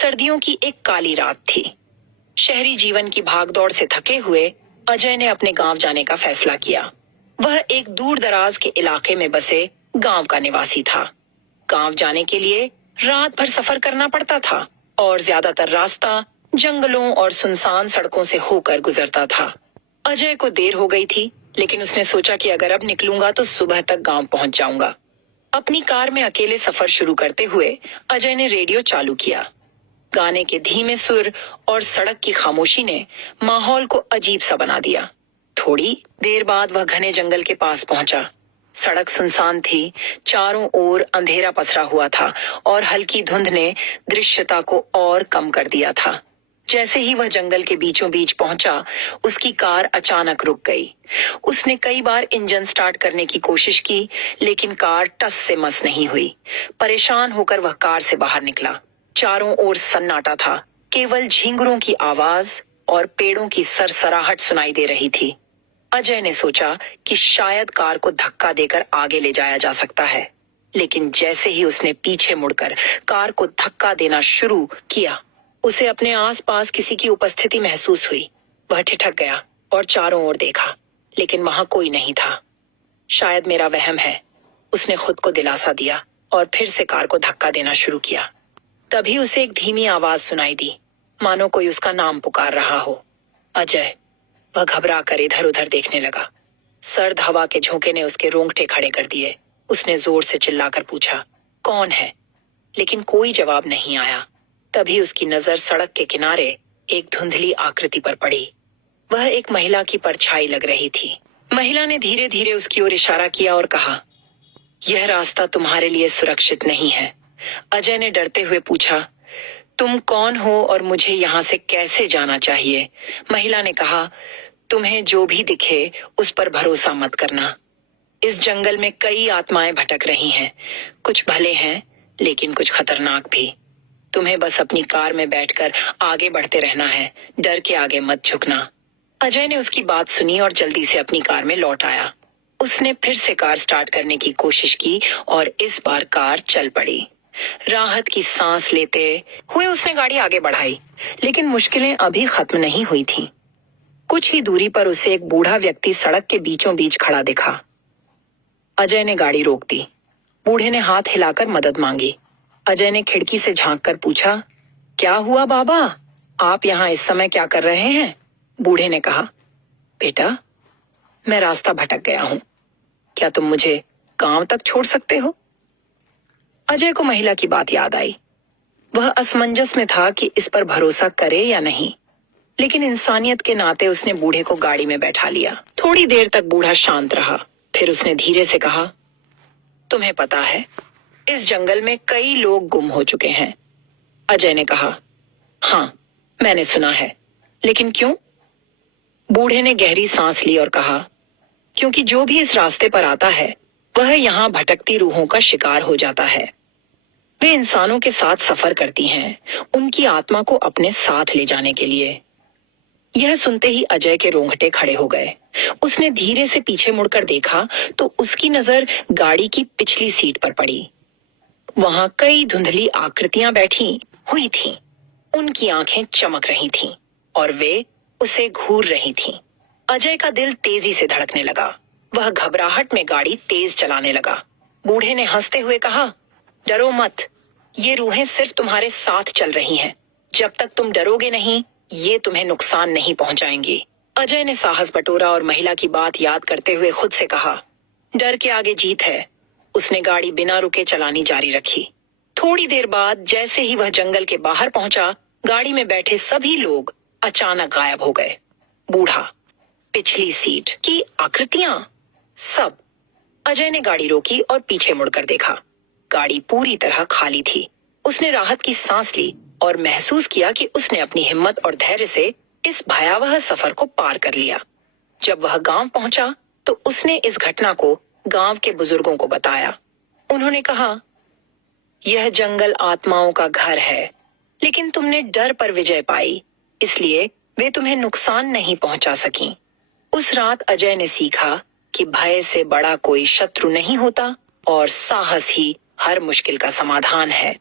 सर्दियों की एक काली रात थी। शहरी जीवन की भागदौड़ से थके हुए अजय ने अपने गांव जाने का फैसला किया। वह एक दूर दराज के इलाके में बसे गांव का निवासी था। गांव जाने के लिए रात भर सफर करना पड़ता था और ज्यादातर रास्ता जंगलों और सुनसान सड़कों से होकर गुजरता था। अजय को देर हो गई थी, लेकिन उसने सोचा कि अगर अब निकलूंगा तो सुबह तक गांव पहुंच जाऊंगा। अपनी कार में अकेले सफर शुरू करते हुए अजय ने रेडियो चालू किया। गाने के धीमे सुर और सड़क की खामोशी ने माहौल को अजीब सा बना दिया। थोड़ी देर बाद वह घने जंगल के पास पहुंचा। सड़क सुनसान थी, चारों ओर अंधेरा पसरा हुआ था और हल्की धुंध ने दृश्यता को और कम कर दिया था। जैसे ही वह जंगल के बीचों बीच पहुंचा, उसकी कार अचानक रुक गई। उसने कई बार इंजन स्टार्ट करने की कोशिश की, लेकिन कार टस से मस नहीं हुई। परेशान होकर वह कार से बाहर निकला। चारों ओर सन्नाटा था, केवल झींगुरों की आवाज और पेड़ों की सरसराहट सुनाई दे रही थी। अजय ने सोचा कि शायद कार को धक्का देकर आगे ले जाया जा सकता है, लेकिन जैसे ही उसने पीछे मुड़कर कार को धक्का देना शुरू किया, उसे अपने आसपास किसी की उपस्थिति महसूस हुई। वह ठिठक गया और चारों ओर देखा, लेकिन वहां कोई नहीं था। शायद मेरा वहम है, उसने खुद को दिलासा दिया और फिर से कार को धक्का देना शुरू किया। तभी उसे एक धीमी आवाज सुनाई दी, मानो कोई उसका नाम पुकार रहा हो। अजय। वह घबरा कर इधर उधर देखने लगा। सर्द हवा के झोंके ने उसके रोंगटे खड़े कर दिए। उसने जोर से चिल्लाकर पूछा, कौन है? लेकिन कोई जवाब नहीं आया। तभी उसकी नजर सड़क के किनारे एक धुंधली आकृति पर पड़ी। वह एक महिला की परछाई लग रही थी। महिला ने धीरे धीरे उसकी ओर इशारा किया और कहा, यह रास्ता तुम्हारे लिए सुरक्षित नहीं है। अजय ने डरते हुए पूछा, तुम कौन हो और मुझे यहाँ से कैसे जाना चाहिए? महिला ने कहा, तुम्हें जो भी दिखे उस पर भरोसा मत करना। इस जंगल में कई आत्माएं भटक रही हैं। कुछ भले हैं, लेकिन कुछ खतरनाक भी। तुम्हें बस अपनी कार में बैठकर आगे बढ़ते रहना है, डर के आगे मत झुकना। अजय ने उसकी बात सुनी और जल्दी से अपनी कार में लौट आया। उसने फिर से कार स्टार्ट करने की कोशिश की और इस बार कार चल पड़ी। राहत की सांस लेते हुए उसने गाड़ी आगे बढ़ाई, लेकिन मुश्किलें अभी खत्म नहीं हुई थीं। कुछ ही दूरी पर उसे एक बूढ़ा व्यक्ति सड़क के बीचों बीच खड़ा दिखा। अजय ने गाड़ी रोक दी। बूढ़े ने हाथ हिलाकर मदद मांगी। अजय ने खिड़की से झांककर पूछा, क्या हुआ बाबा? आप यहाँ इस समय क्या कर रहे हैं? बूढ़े ने कहा, बेटा, मैं रास्ता भटक गया हूँ। क्या तुम मुझे गांव तक छोड़ सकते हो? अजय को महिला की बात याद आई। वह असमंजस में था कि इस पर भरोसा करे या नहीं, लेकिन इंसानियत के नाते उसने बूढ़े को गाड़ी में बैठा लिया। थोड़ी देर तक बूढ़ा शांत रहा। फिर उसने धीरे से कहा, तुम्हें पता है, इस जंगल में कई लोग गुम हो चुके हैं। अजय ने कहा, हाँ, मैंने सुना है, लेकिन क्यों? बूढ़े ने गहरी सांस ली और कहा, क्योंकि जो भी इस रास्ते पर आता है वह यहाँ भटकती रूहों का शिकार हो जाता है। वे इंसानों के साथ सफर करती हैं, उनकी आत्मा को अपने साथ ले जाने के लिए। यह सुनते ही अजय के रोंगटे खड़े हो गए। उसने धीरे से पीछे मुड़कर देखा तो उसकी नजर गाड़ी की पिछली सीट पर पड़ी। वहां कई धुंधली आकृतियां बैठी हुई थीं। उनकी आंखें चमक रही थीं और वे उसे घूर रही थीं। अजय का दिल तेजी से धड़कने लगा। वह घबराहट में गाड़ी तेज चलाने लगा। बूढ़े ने हंसते हुए कहा, डरो मत, ये रूहें सिर्फ तुम्हारे साथ चल रही हैं। जब तक तुम डरोगे नहीं, ये तुम्हें नुकसान नहीं पहुंचाएंगी। अजय ने साहस बटोरा और महिला की बात याद करते हुए खुद से कहा, डर के आगे जीत है। उसने गाड़ी बिना रुके चलानी जारी रखी। थोड़ी देर बाद जैसे ही वह जंगल के बाहर पहुंचा, गाड़ी में बैठे सभी लोग अचानक गायब हो गए। बूढ़ा, पिछली सीट की आकृतियां, सब। अजय ने गाड़ी रोकी और पीछे मुड़कर देखा। गाड़ी पूरी तरह खाली थी। उसने राहत की सांस ली और महसूस किया कि उसने अपनी हिम्मत और धैर्य से इस भयावह सफर को पार कर लिया। जब वह गांव पहुंचा तो उसने इस घटना को गांव के बुजुर्गों को बताया। उन्होंने कहा, यह जंगल आत्माओं का घर है, लेकिन तुमने डर पर विजय पाई, इसलिए वे तुम्हें नुकसान नहीं पहुंचा सकी। उस रात अजय ने सीखा कि भय से बड़ा कोई शत्रु नहीं होता और साहस ही हर मुश्किल का समाधान है।